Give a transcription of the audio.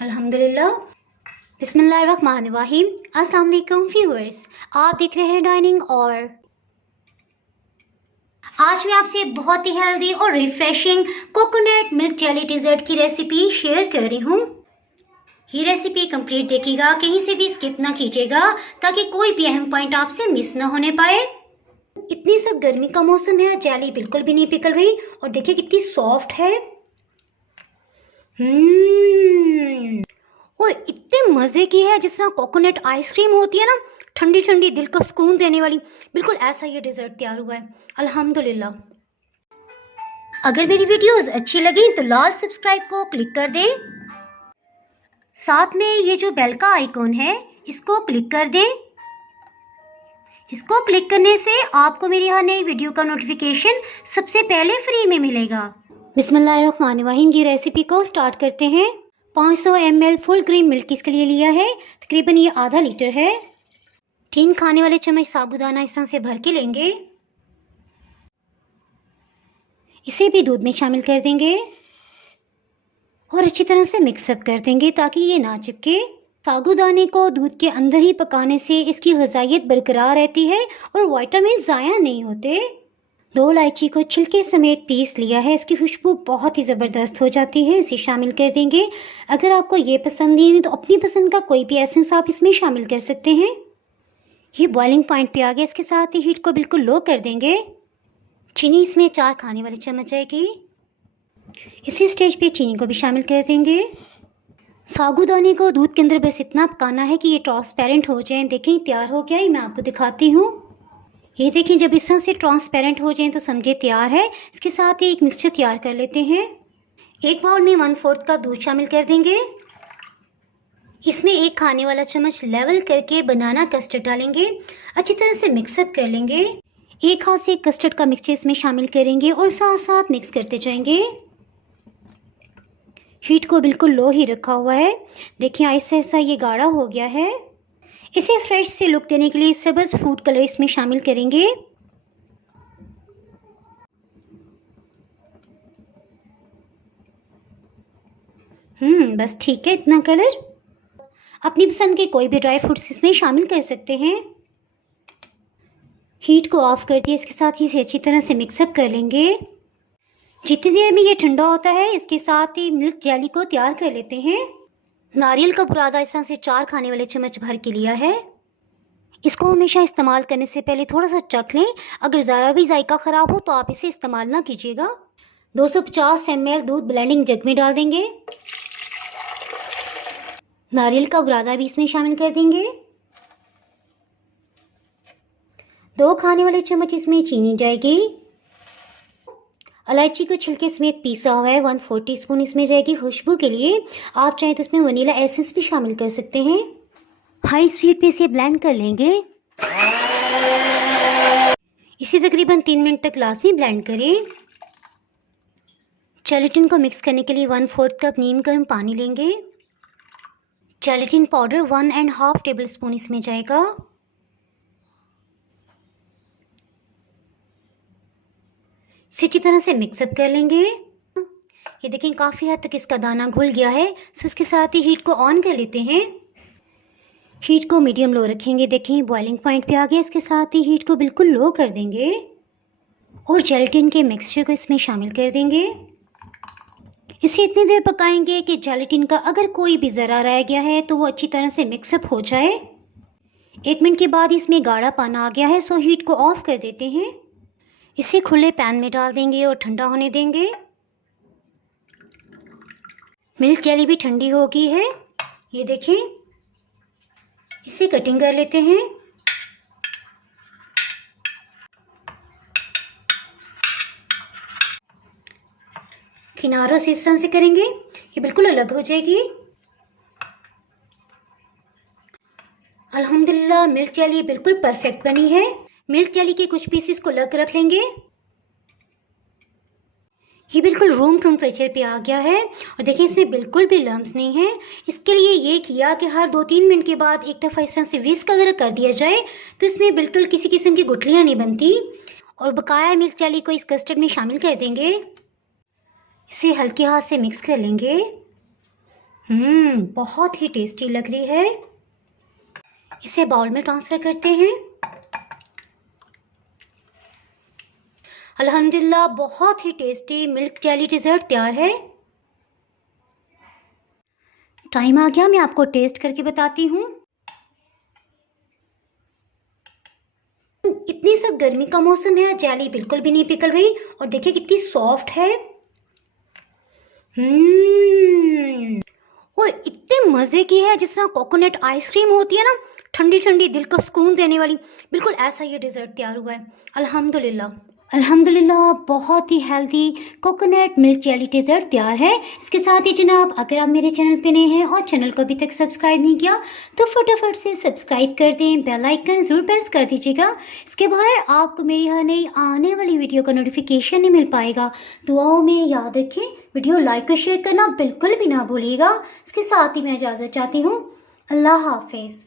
अल्हम्दुलिल्लाह। बिस्मिल्लाहिर्रहमानिर्रहीम। अस्सलाम वालेकुम व्यूअर्स, आप देख रहे हैं डाइनिंग। और आज मैं आपसे बहुत ही हेल्दी और refreshing coconut milk jelly dessert की रेसिपी शेयर कर रही हूँ। ये रेसिपी कंप्लीट देखिएगा, कहीं से भी स्किप ना कीजिएगा ताकि कोई भी अहम पॉइंट आपसे मिस ना होने पाए। इतनी सा गर्मी का मौसम है, जेली बिल्कुल भी नहीं पिघल रही और देखिए कितनी सॉफ्ट है। और इतने मज़े की है, जिस तरह कोकोनट आइसक्रीम होती है ना, ठंडी ठंडी दिल को सुकून देने वाली, बिल्कुल ऐसा ये डिज़र्ट तैयार हुआ है अल्हम्दुलिल्लाह। अगर मेरी वीडियोस अच्छी लगी तो लाल सब्सक्राइब को क्लिक कर दे, साथ में ये जो बेल का आइकॉन है इसको क्लिक कर दे। इसको क्लिक करने से आपको मेरी हर नई वीडियो का नोटिफिकेशन सबसे पहले फ्री में मिलेगा। बिस्मिल्लाहिर्रहमानिर्रहीम की रेसिपी को स्टार्ट करते हैं। 500 ml फुल क्रीम मिल्क इसके लिए लिया है, तकरीबन ये आधा लीटर है। 3 खाने वाले चम्मच साबुदाना इस तरह से भर के लेंगे, इसे भी दूध में शामिल कर देंगे और अच्छी तरह से मिक्सअप कर देंगे ताकि ये ना चिपके। साबुदाने को दूध के अंदर ही पकाने से इसकी ग़िज़ाइयत बरकरार रहती है और विटामिन ज़ाया नहीं होते। 2 इलायची को छिलके समेत पीस लिया है, इसकी खुशबू बहुत ही ज़बरदस्त हो जाती है, इसे शामिल कर देंगे। अगर आपको ये पसंद नहीं तो अपनी पसंद का कोई भी एसेंस आप इसमें शामिल कर सकते हैं। ये बॉइलिंग पॉइंट पे आ गया, इसके साथ ही हीट को बिल्कुल लो कर देंगे। चीनी इसमें 4 खाने वाले चम्मच आएगी, इसी स्टेज पे चीनी को भी शामिल कर देंगे। साबुदाने को दूध के अंदर बस इतना पकाना है कि ये ट्रांसपेरेंट हो जाए। देखें तैयार हो गया, ये मैं आपको दिखाती हूँ। ये देखें, जब इस तरह से ट्रांसपेरेंट हो जाए तो समझे तैयार है। इसके साथ ही एक मिक्सचर तैयार कर लेते हैं। एक बाउल में 1/4 कप दूध शामिल कर देंगे। इसमें 1 खाने वाला चम्मच लेवल करके बनाना कस्टर्ड डालेंगे, अच्छी तरह से मिक्सअप कर लेंगे। 1 हाथ से कस्टर्ड का मिक्सचर इसमें शामिल करेंगे और साथ साथ मिक्स करते जाएंगे। हीट को बिल्कुल लो ही रखा हुआ है। देखिए ऐसा ऐसा ये गाढ़ा हो गया है। इसे फ्रेश से लुक देने के लिए सब्ज़ फूड कलर इसमें शामिल करेंगे। बस ठीक है इतना कलर। अपनी पसंद के कोई भी ड्राई फ्रूट्स इसमें शामिल कर सकते हैं। हीट को ऑफ कर दिया, इसके साथ ही इसे अच्छी तरह से मिक्सअप कर लेंगे। जितनी देर में ये ठंडा होता है इसके साथ ही मिल्क जेली को तैयार कर लेते हैं। नारियल का बुरादा इस तरह से 4 खाने वाले चम्मच भर के लिया है। इसको हमेशा इस्तेमाल करने से पहले थोड़ा सा चख लें, अगर ज़रा भी जायका ख़राब हो तो आप इसे इस्तेमाल ना कीजिएगा। 250 ml दूध ब्लेंडिंग जग में डाल देंगे। नारियल का बुरादा भी इसमें शामिल कर देंगे। 2 खाने वाले चम्मच इसमें चीनी जाएगी। इलायची को छिलके समेत पीसा हुआ है 1/4 टीस्पून इसमें जाएगी खुशबू के लिए। आप चाहें तो इसमें वनीला एसेंस भी शामिल कर सकते हैं। हाई स्पीड पे इसे ब्लेंड कर लेंगे। इसे तकरीबन 3 मिनट तक लाजमी ब्लेंड करें। जेलेटिन को मिक्स करने के लिए 1/4 कप नीम गर्म पानी लेंगे। जेलेटिन पाउडर 1.5 टेबल स्पून इसमें जाएगा। इसे अच्छी तरह से मिक्सअप कर लेंगे। ये देखें काफ़ी हद तक इसका दाना घुल गया है, सो इसके साथ ही हीट को ऑन कर लेते हैं। हीट को मीडियम लो रखेंगे। देखें बॉइलिंग पॉइंट पे आ गया, इसके साथ ही हीट को बिल्कुल लो कर देंगे और जेलेटिन के मिक्सचर को इसमें शामिल कर देंगे। इसे इतनी देर पकाएंगे कि जेलेटिन का अगर कोई भी ज़रा रह गया है तो वो अच्छी तरह से मिक्सअप हो जाए। 1 मिनट के बाद इसमें गाढ़ा पाना आ गया है, सो हीट को ऑफ कर देते हैं। इसे खुले पैन में डाल देंगे और ठंडा होने देंगे। मिल्क जेली भी ठंडी हो गई है, ये देखें। इसे कटिंग कर लेते हैं। किनारों से इस तरह से करेंगे, ये बिल्कुल अलग हो जाएगी। अल्हम्दुलिल्लाह मिल्क जेली बिल्कुल परफेक्ट बनी है। मिल्क जेली के कुछ पीसेस को अलग रख लेंगे। ये बिल्कुल रूम टेम्परेचर पे आ गया है और देखिए इसमें बिल्कुल भी लम्स नहीं है। इसके लिए ये किया कि हर 2-3 मिनट के बाद एक दफ़ा इस तरह से विस्क अगर कर दिया जाए तो इसमें बिल्कुल किसी किस्म की गुठलियाँ नहीं बनती। और बकाया मिल्क जेली को इस कस्टर्ड में शामिल कर देंगे। इसे हल्के हाथ से मिक्स कर लेंगे। बहुत ही टेस्टी लग रही है। इसे बाउल में ट्रांसफ़र करते हैं। अल्हम्दुलिल्लाह बहुत ही टेस्टी मिल्क जेली डिज़र्ट तैयार है। टाइम आ गया, मैं आपको टेस्ट करके बताती हूँ। इतनी सा गर्मी का मौसम है, जेली बिल्कुल भी नहीं पिघल रही और देखिए कितनी सॉफ्ट है। और इतने मज़े की है, जिस तरह कोकोनट आइसक्रीम होती है ना, ठंडी ठंडी दिल को सुकून देने वाली, बिल्कुल ऐसा ये डिज़र्ट तैयार हुआ है। अल्हम्दुलिल्लाह अल्हम्दुलिल्लाह बहुत ही healthy coconut milk jelly dessert तैयार है। इसके साथ ही जनाब, अगर आप मेरे चैनल पे नए हैं और चैनल को अभी तक सब्सक्राइब नहीं किया तो फटाफट से सब्सक्राइब कर दें, बेल आइकन ज़रूर प्रेस कर दीजिएगा। इसके बाहर आपको मेरी हर नई आने वाली वीडियो का नोटिफिकेशन नहीं मिल पाएगा। दुआओं में याद रखें, वीडियो लाइक और शेयर करना बिल्कुल भी ना भूलिएगा। इसके साथ ही मैं इजाज़त चाहती हूँ। अल्लाह हाफिज़।